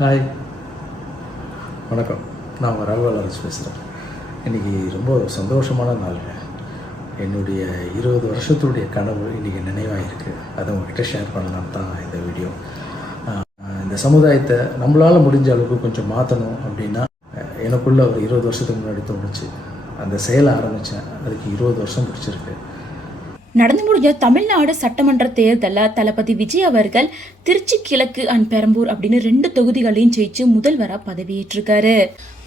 Hi, வணக்கம். நான் Raghava Lawrence பேசுகிறேன். இன்றைக்கி ரொம்ப சந்தோஷமான நாளுங்க. என்னுடைய 20 வருஷத்துடைய கனவு இன்றைக்கி நினைவாக இருக்குது. அதை உங்கள்கிட்ட ஷேர் பண்ணலான்னு தான் இந்த வீடியோ. இந்த சமுதாயத்தை நம்மளால் முடிஞ்ச அளவுக்கு கொஞ்சம் மாற்றணும் அப்படின்னா எனக்குள்ளே ஒரு 20 வருஷத்துக்கு முன்னாடி தோணுச்சு. அந்த செயலை ஆரம்பித்தேன். அதுக்கு 20 வருஷம் பிடிச்சிருக்கு. நடந்து முடிஞ்ச தமிழ்நாடு சட்டமன்ற தேர்தலில் தளபதி விஜய் அவர்கள் திருச்சி கிழக்கு அண்ட் பெரம்பூர் அப்படின்னு 2 தொகுதிகளையும் ஜெயிச்சு முதல்வராக பதவியேற்றிருக்காரு.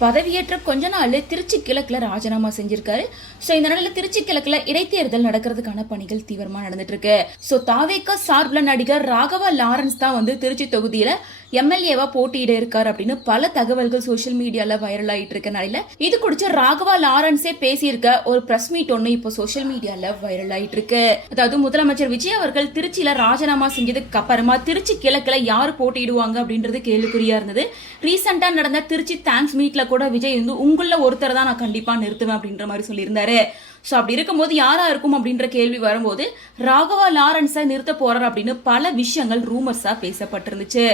பதவியேற்ற கொஞ்ச நாள் திருச்சி கிழக்குல ராஜினாமா செஞ்சிருக்காரு. ஸோ இந்த நிலையில் திருச்சி கிழக்குல இடைத்தேர்தல் நடக்கிறதுக்கான பணிகள் தீவிரமாக நடந்துட்டு இருக்கு. ஸோ தாவேகா சார்பில் நடிகர் ராகவா லாரன்ஸ் தான் திருச்சி தொகுதியில எம்எல்ஏவா போட்டியிட இருக்காரு அப்படின்னு பல தகவல்கள் சோசியல் மீடியால வைரல் ஆயிட்டு இருக்க நிலையில இது குறித்து ராகவா லாரன்ஸே பேசியிருக்க ஒரு பிரஸ் மீட் ஒன்று இப்போ சோசியல் மீடியால வைரல் ஆயிட்டு இருக்கு. அதாவது முதலமைச்சர் விஜய் அவர்கள் திருச்சியில ராஜினாமா செஞ்சதுக்கு அப்புறமா திருச்சி கிழக்குல யாரு போட்டியிடுவாங்க அப்படின்றது கேள்விக்குறியா இருந்தது. ரீசெண்டா நடந்த திருச்சி தேங்க்ஸ் மீட்ல கூட விஜய் உங்கள ஒருத்தர் தான் நான் கண்டிப்பா நிறுத்துவேன் அப்படின்ற மாதிரி சொல்லியிருந்தாரு. ஸோ அப்படி இருக்கும்போது யாரா இருக்கும் அப்படின்ற கேள்வி வரும்போது ராகவா லாரன்ஸை நிறுத்த போறார் அப்படின்னு பல விஷயங்கள் ரூமர்ஸா பேசப்பட்டிருந்துச்சு.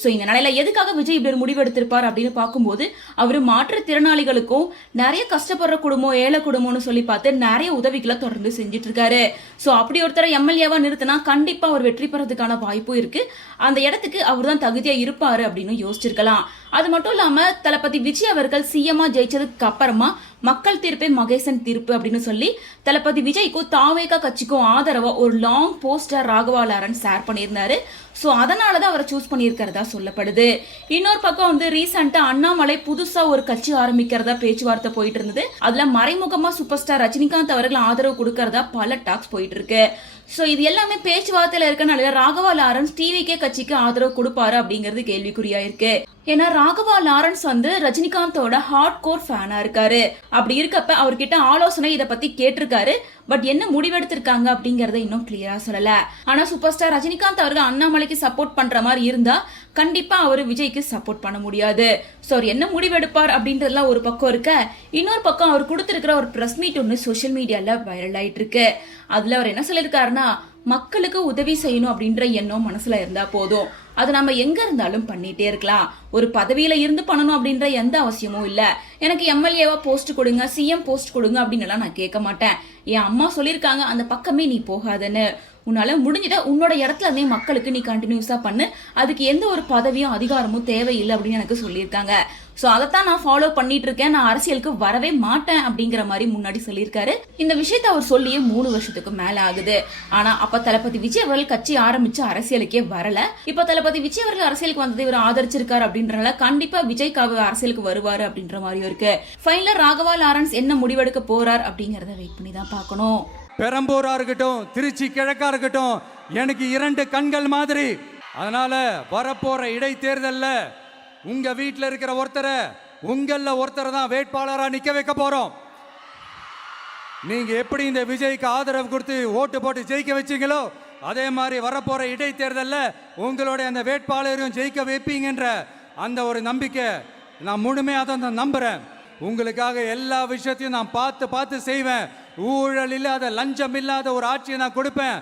ஸோ இந்த நிலையில எதுக்காக விஜய் இப்படி ஒரு முடிவு எடுத்திருப்பார் அப்படின்னு பார்க்கும்போது அவர் மாற்றுத்திறனாளிகளுக்கும் நிறைய கஷ்டப்படுற குடும்பம் ஏழை குடும்பம்னு சொல்லி பார்த்து நிறைய உதவிகளை தொடர்ந்து செஞ்சுட்டு இருக்காரு. ஸோ அப்படி ஒருத்தரை எம்எல்ஏவா நிறுத்தினா கண்டிப்பா அவர் வெற்றி பெறதுக்கான வாய்ப்பும் இருக்கு. அந்த இடத்துக்கு அவர் தான் தகுதியா இருப்பாரு அப்படின்னு யோசிச்சிருக்கலாம். அது மட்டும் இல்லாம தளபதி விஜய் அவர்கள் சிஎம்மா ஜெயிச்சதுக்கு அப்புறமா மக்கள் தீர்ப்பே மகேசன் தீர்ப்பு அப்படின்னு சொல்லி தளபதி விஜய்க்கும் தாவேகா கட்சிக்கும் ஆதரவா ஒரு long poster Raghava Lawrence share பண்ணியிருந்தாரு. ஸோ அதனாலதான் அவரை சூஸ் பண்ணியிருக்கிறதா சொல்லப்படுது. இன்னொரு பக்கம் ரீசெண்டா அண்ணாமலை புதுசா ஒரு கட்சி ஆரம்பிக்கிறதா பேச்சுவார்த்தை போயிட்டு இருந்தது. அதுல மறைமுகமா சூப்பர் ஸ்டார் ரஜினிகாந்த் அவர்கள் ஆதரவு கொடுக்கறதா பல டாக்ஸ் போயிட்டு இருக்கு. ஸோ இது எல்லாமே பேச்சுவார்த்தையில இருக்கனால ராகவா லாரன்ஸ் டிவிகே கட்சிக்கு ஆதரவு கொடுப்பாரு அப்படிங்கிறது கேள்விக்குறியா இருக்கு. ஏன்னா ராகவா லாரன்ஸ் ரஜினிகாந்தோட ஹார்ட் கோர் ஃபேனா இருக்காரு. அப்படி இருக்கப்ப அவர்கிட்ட ஆலோசனை இதை பத்தி கேட்டிருக்காரு. பட் என்ன முடிவெடுத்திருக்காங்க அப்படிங்கறத இன்னும் கிளியரா சொல்லல. ஆனா சூப்பர் ஸ்டார் ரஜினிகாந்த் அவர்கள் அண்ணாமலைக்கு சப்போர்ட் பண்ற மாதிரி இருந்தா கண்டிப்பா அவரு விஜய்க்கு சப்போர்ட் பண்ண முடியாது. ஸோ அவர் என்ன முடிவெடுப்பார் அப்படின்றதுலாம் ஒரு பக்கம் இருக்க, இன்னொரு பக்கம் அவர் கொடுத்திருக்கிற ஒரு பிரஸ் மீட் ஒன்று சோசியல் மீடியால வைரல் ஆயிட்டு இருக்கு. அதுல அவர் என்ன சொல்லியிருக்காருன்னா, மக்களுக்கு உதவி செய்யணும் அப்படின்ற எண்ணம் மனசுல இருந்தா போதும், அது நம்ம எங்க இருந்தாலும் பண்ணிட்டே இருக்கலாம். ஒரு பதவியில இருந்து பண்ணணும் அப்படின்ற எந்த அவசியமும் இல்ல. எனக்கு எம்எல்ஏவா போஸ்ட் கொடுங்க, சிஎம் போஸ்ட் கொடுங்க அப்படின்னு எல்லாம் நான் கேட்க மாட்டேன். என் அம்மா சொல்லியிருக்காங்க அந்த பக்கமே நீ போகாதன்னு. உன்னால முடிஞ்சிட்ட உன்னோட இடத்துல இருந்தே மக்களுக்கு நீ கண்டினியூஸா பண்ணு. அதுக்கு எந்த ஒரு பதவியும் அதிகாரமும் தேவையில்லை அப்படின்னு எனக்கு சொல்லியிருக்காங்க. ஸோ அதைத்தான் நான் ஃபாலோ பண்ணிட்டு இருக்கேன். நான் அரசியலுக்கு வரவே மாட்டேன் அப்படிங்கிற மாதிரி முன்னாடி சொல்லியிருக்காரு. இந்த விஷயத்த அவர் சொல்லியே 3 வருஷத்துக்கு மேல ஆகுது. ஆனா அப்ப தளபதி விஜய் அவர்கள் கட்சி ஆரம்பிச்சு அரசியலுக்கே வரல. இப்ப தளபதி விஜய் அவர்கள் அரசியலுக்கு வந்ததை இவர் ஆதரிச்சிருக்காரு அப்படின்றனால கண்டிப்பா விஜய்க்காக அரசியலுக்கு வருவாரு அப்படின்ற மாதிரியும் இருக்கு. ஃபைனலா ராகவா லாரன்ஸ் என்ன முடிவெடுக்க போறார் அப்படிங்கறத வெயிட் பண்ணி தான் பார்க்கணும். பெரம்பூரா இருக்கட்டும், திருச்சி கிழக்கா இருக்கட்டும், எனக்கு 2 கண்கள் மாதிரி. அதனால வரப்போற இடைத்தேர்தல்ல உங்க வீட்டில் இருக்கிற ஒருத்தரை உங்கள ஒருத்தரை தான் வேட்பாளராக நிக்க வைக்க போறோம். நீங்க எப்படி இந்த விஜய்க்கு ஆதரவு கொடுத்து ஓட்டு போட்டு ஜெயிக்க வச்சீங்களோ அதே மாதிரி வரப்போற இடைத்தேர்தல்ல உங்களுடைய அந்த வேட்பாளரையும் ஜெயிக்க வைப்பீங்கன்ற அந்த ஒரு நம்பிக்கை நான் முழுமையாக தான் நம்புறேன். உங்களுக்காக எல்லா விஷயத்தையும் நான் பார்த்து செய்வேன். ஊழல் இல்லாத, லஞ்சம் இல்லாத ஒரு ஆட்சியை நான் கொடுப்பேன்.